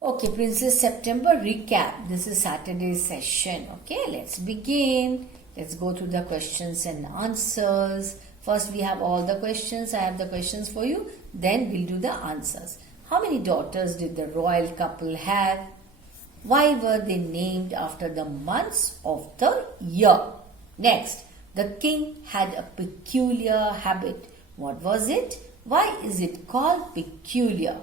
Okay, Princess September recap. This is Saturday's session. Okay, let's begin. Let's go through the questions and answers. First, we have all the questions. I have the questions for you. Then we'll do the answers. How many daughters did the royal couple have? Why were they named after the months of the year? Next, the king had a peculiar habit. What was it? Why is it called peculiar?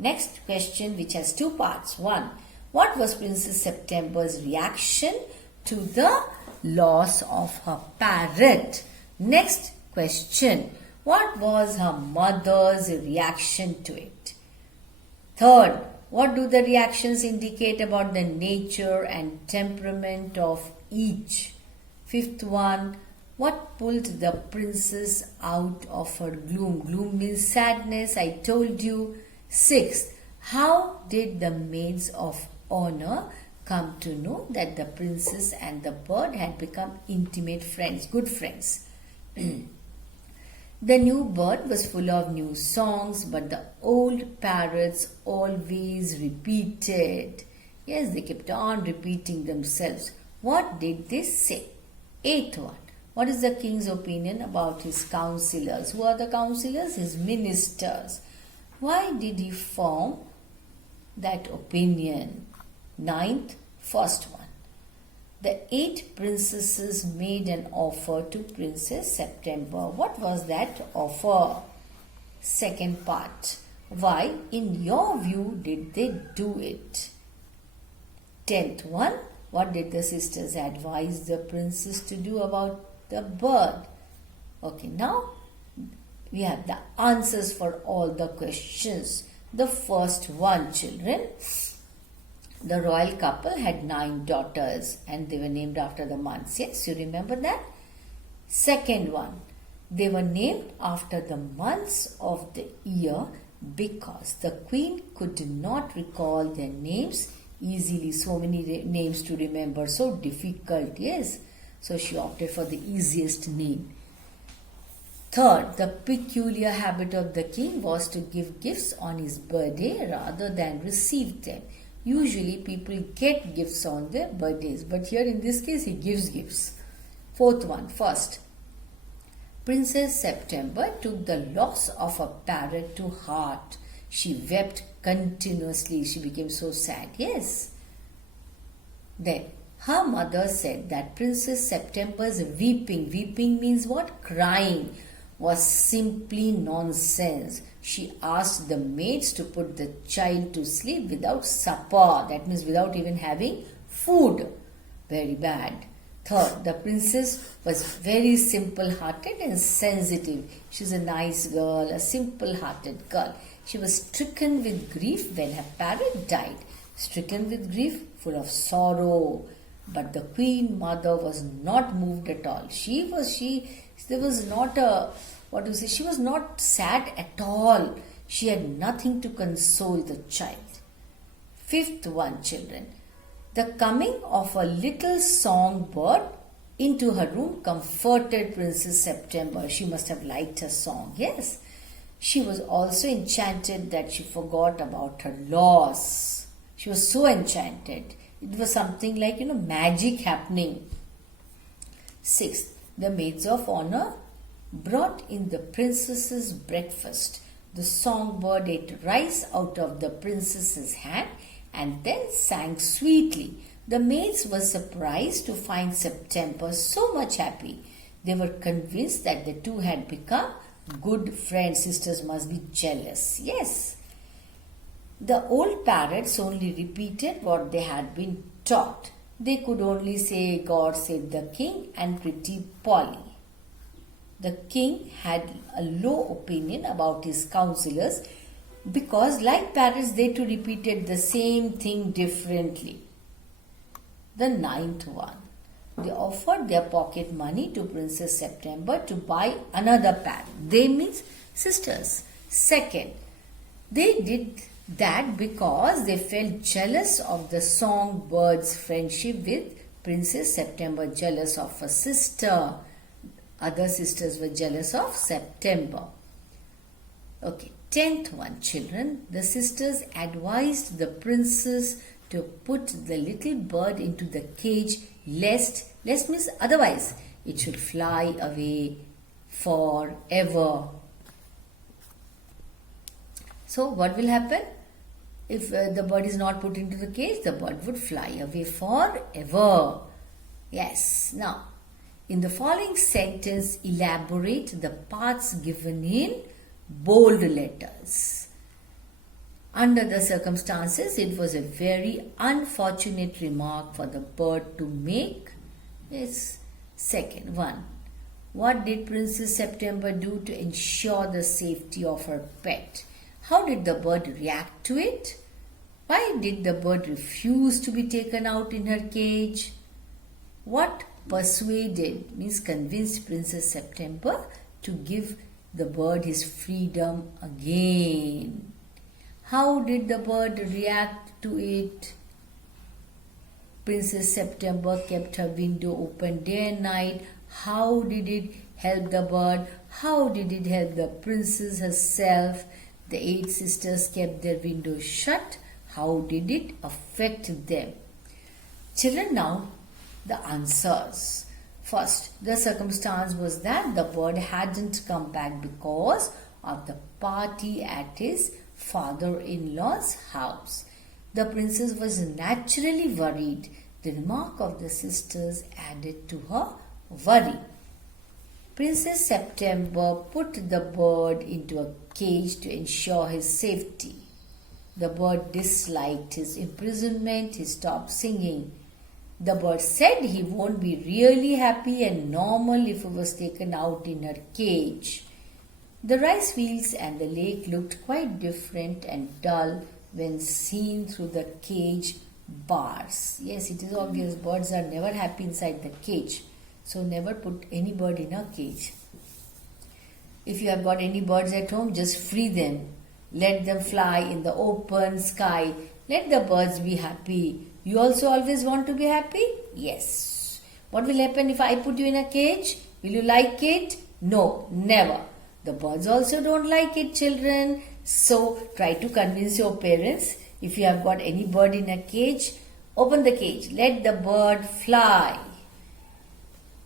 Next question, which has two parts. One, what was Princess September's reaction to the loss of her parrot? Next question, what was her mother's reaction to it? Third, what do the reactions indicate about the nature and temperament of each? Fifth one, what pulled the princess out of her gloom? Gloom means sadness, I told you. Sixth, how did the maids of honor come to know that the princess and the bird had become intimate friends, good friends? The new bird was full of new songs, but the old parrots always repeated. Yes, they kept on repeating themselves. What did they say? Eighth one. What is the king's opinion about his counselors? Who are the counselors? His ministers. Why did he form that opinion? Ninth, first one. The 8 princesses made an offer to Princess September. What was that offer? Second part. Why, in your view, did they do it? 10th one. What did the sisters advise the princess to do about the bird? Okay, now we have the answers for all the questions. The first one, children. The royal couple had 9 daughters and they were named after the months. Yes, you remember that? Second one, they were named after the months of the year because the queen could not recall their names easily. So many names to remember, so difficult. Yes, so she opted for the easiest name. Third, the peculiar habit of the king was to give gifts on his birthday rather than receive them. Usually people get gifts on their birthdays, but here in this case he gives gifts. Fourth one, first, Princess September took the loss of a parrot to heart. She wept continuously. She became so sad. Yes. Then her mother said that Princess September's weeping means what? Crying, was simply nonsense. She asked the maids to put the child to sleep without supper. That means without even having food. Very bad. Third, the princess was very simple-hearted and sensitive. She's a nice girl, a simple-hearted girl. She was stricken with grief when her parrot died. Stricken with grief, full of sorrow. But the queen mother was not moved at all. She was not sad at all. She had nothing to console the child. Fifth one, children. The coming of a little songbird into her room comforted Princess September. She must have liked her song, yes. She was also enchanted that she forgot about her loss. She was so enchanted. It was something like, magic happening. Sixth, the maids of honor brought in the princess's breakfast. The songbird ate rice out of the princess's hand and then sang sweetly. The maids were surprised to find September so much happy. They were convinced that the two had become good friends. Sisters must be jealous. Yes. The old parrots only repeated what they had been taught. They could only say, God save the king and Pretty Polly. The king had a low opinion about his counselors because, like parrots, they too repeated the same thing differently. The ninth one. They offered their pocket money to Princess September to buy another parrot. They means sisters. Second, they did that because they felt jealous of the songbird's friendship with Princess September, jealous of her sister. Other sisters were jealous of September. Okay. 10th one, children. The sisters advised the princess to put the little bird into the cage lest means otherwise it should fly away forever. So what will happen? If the bird is not put into the cage, the bird would fly away forever. Yes. Now, in the following sentence, elaborate the parts given in bold letters. Under the circumstances, it was a very unfortunate remark for the bird to make. Yes. Second one. What did Princess September do to ensure the safety of her pet? How did the bird react to it? Why did the bird refuse to be taken out in her cage? What persuaded, means convinced Princess September to give the bird his freedom again? How did the bird react to it? Princess September kept her window open day and night. How did it help the bird? How did it help the princess herself? The 8 sisters kept their windows shut. How did it affect them? Children, now the answers. First, the circumstance was that the bird hadn't come back because of the party at his father-in-law's house. The princess was naturally worried. The remark of the sisters added to her worry. Princess September put the bird into a cage to ensure his safety. The bird disliked his imprisonment. He stopped singing. The bird said he won't be really happy and normal if he was taken out in her cage. The rice fields and the lake looked quite different and dull when seen through the cage bars. Yes, it is obvious birds are never happy inside the cage. So never put any bird in a cage. If you have got any birds at home, just free them. Let them fly in the open sky. Let the birds be happy. You also always want to be happy? Yes. What will happen if I put you in a cage? Will you like it? No, never. The birds also don't like it, children. So try to convince your parents. If you have got any bird in a cage, open the cage. Let the bird fly.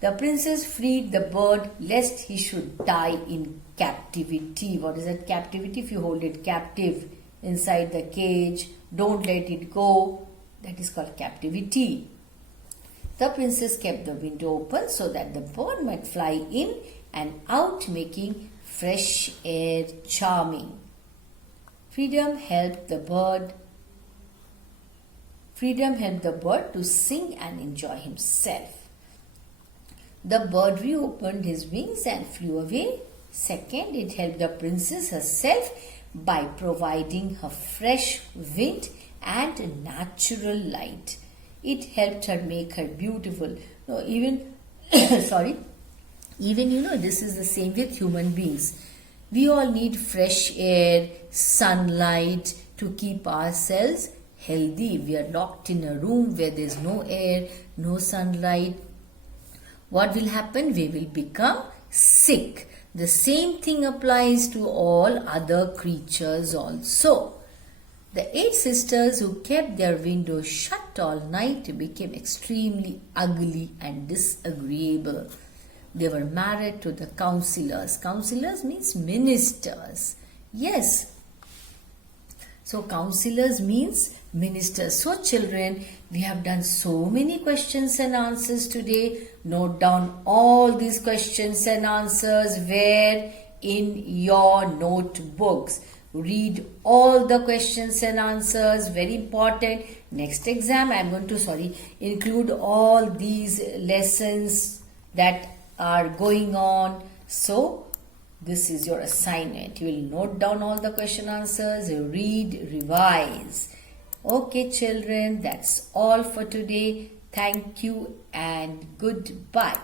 The princess freed the bird lest he should die in captivity. What is that captivity? If you hold it captive inside the cage, don't let it go. That is called captivity. The princess kept the window open so that the bird might fly in and out, making fresh air charming. Freedom helped the bird to sing and enjoy himself. The bird reopened his wings and flew away. Second, it helped the princess herself by providing her fresh wind and natural light. It helped her make her beautiful. No, even this is the same with human beings. We all need fresh air, sunlight to keep ourselves healthy. We are locked in a room where there is no air, no sunlight. What will happen? We will become sick. The same thing applies to all other creatures also. The 8 sisters who kept their windows shut all night became extremely ugly and disagreeable. They were married to the counselors. Counselors means ministers. Yes. So counselors means ministers. So children, we have done so many questions and answers today. Note down all these questions and answers where in your notebooks. Read all the questions and answers. Very important. Next exam, I am going to include all these lessons that are going on. So this is your assignment. You will note down all the question answers, read, revise. Okay children, that's all for today. Thank you and goodbye.